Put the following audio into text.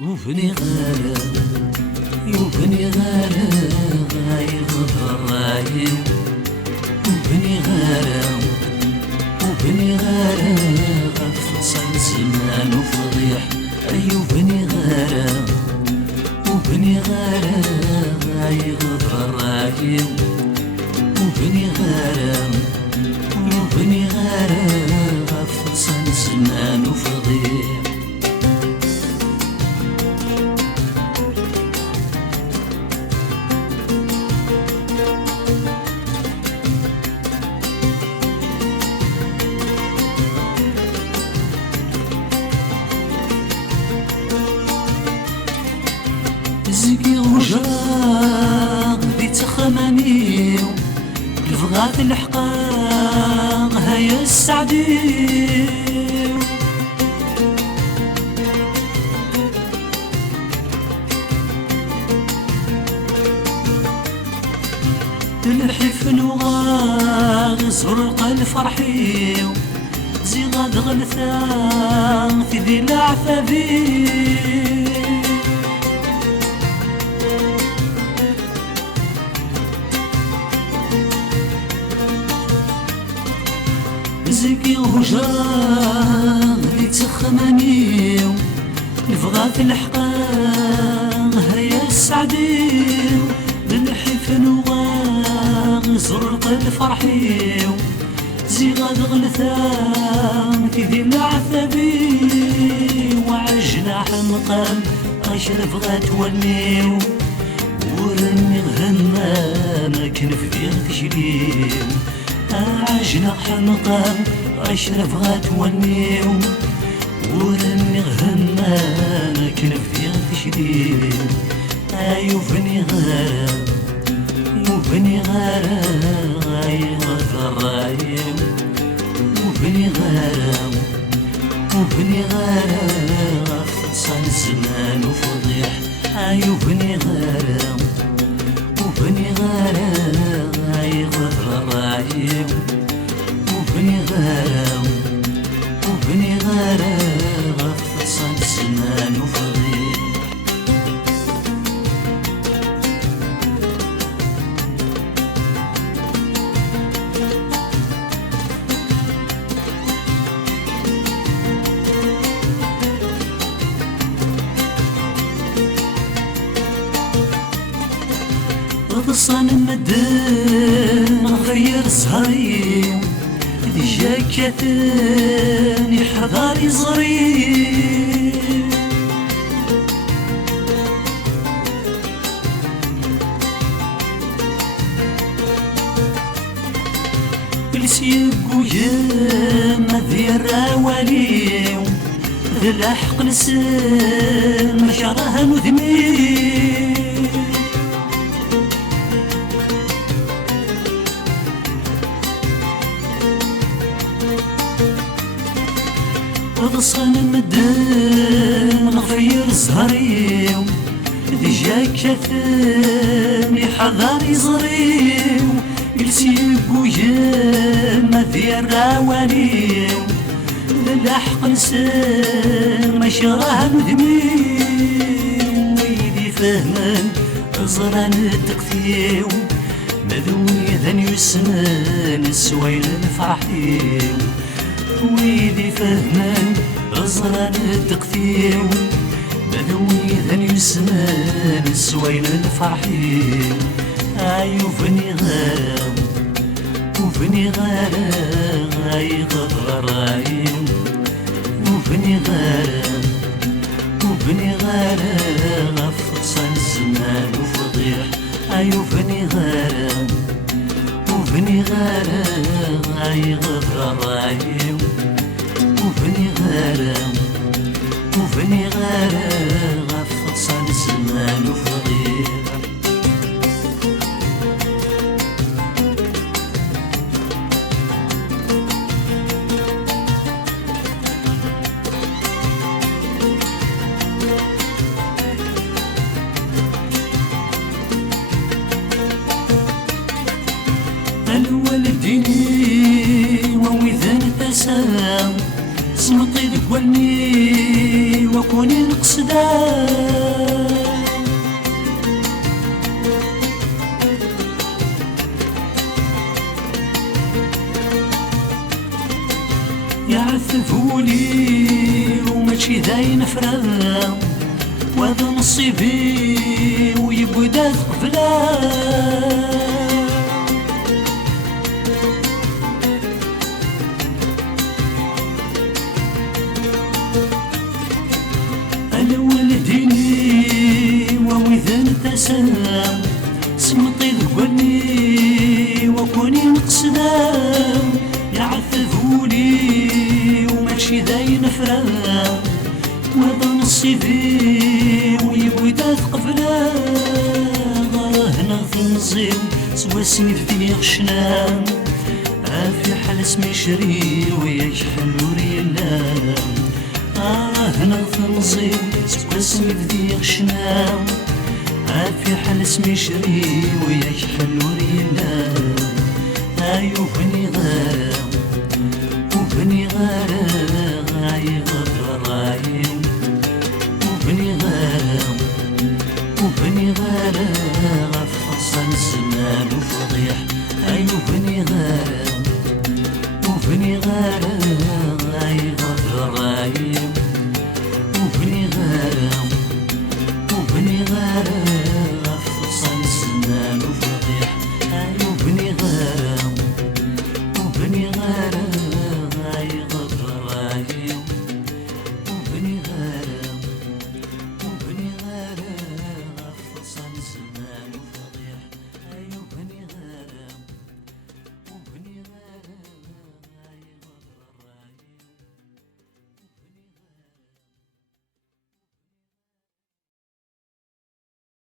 وبني غالب وبني غالب يغفر رايم وبني غالب وبني غالب فصل زمان وفضيح أي وبني غالب وبني غالب يغفر رايم وبني غالب وبني غالب فصل زمان وفضيح زكي وجاق دي تخمانيو الفغات الحقاق هيا السعديو الحفن وغاغ زرق الفرحيو زي غاد غلثان في ذي العفافيو زكي وجاغ دي تخمانيو الفغات الحقاق هيا السعديو للحفن وغاغ زرق الفرحيو زي غاد غلثان في ذي العثبي وعجناح مقام أشرف غاتوليو ورني غهمام كنف ذي تشليو عجنا حمقام أشرف غاتونيو ورني غهمام كنف ذي تشليو أيوفني غارم يوفني غارم غيغفر رايم وبني غارم وبني غارم فصل زمان وفضيح أيوفني غارم وبني غارم غيغفر رايم وبني غارم وبني غارم فصل زمان وفضيح غصان مدن غير زهري ذي جاكتني حضاري صغير السيق ويما ذي الراوالي ذي الحق نسم شراها مذمير غصان مدن غير زهريو ذي جاكتني حضاري صغير السيق ويما ذي الراواليو للحق نسم شراها مذميم ويدي فهمان زران التقثيو مذوي ذن يسمان السويل الفرحيو ويدي فهمان زران التقثيو مذوي ذن يسمان السويل الفرحيو أيوفني غارم وبني غارم غيغفر رايم وبني غارم وبني غارم فصل زمان وفضيح أيوفني غارم وبني غارم غيغفر رايم وبني غارم وبني غارم فصل زمان وفضيح الوالديني ووذان تسام سمطي ذك ولني وكوني نقصدان يعذبولي وماشي داين فراغ وهذا نصيبي ويبدا قبلا انا ولديني ووذن تسام سمطي ذقني وكوني نقصدام يعذبوني وماشي داين فراغ وهذا نصيبي ويبدا ثقفلا هنا تنزيم سوا سنيف في غشنام في حال اسمي شري ويشحن وريلا هنا تنزيم سوا سنيف في غشنام في حال اسمي شري ويشحن وريلا يوفني غارم وبني غارم غايم وبني غارم وبني غارم فصل الزمان وفضيح وبني غارم وبني غارم غايم وبني غارم وبني غارم فصل الزمان وفضيح وبني غارم وبني غارم غايم وبني غارم فصل الزمان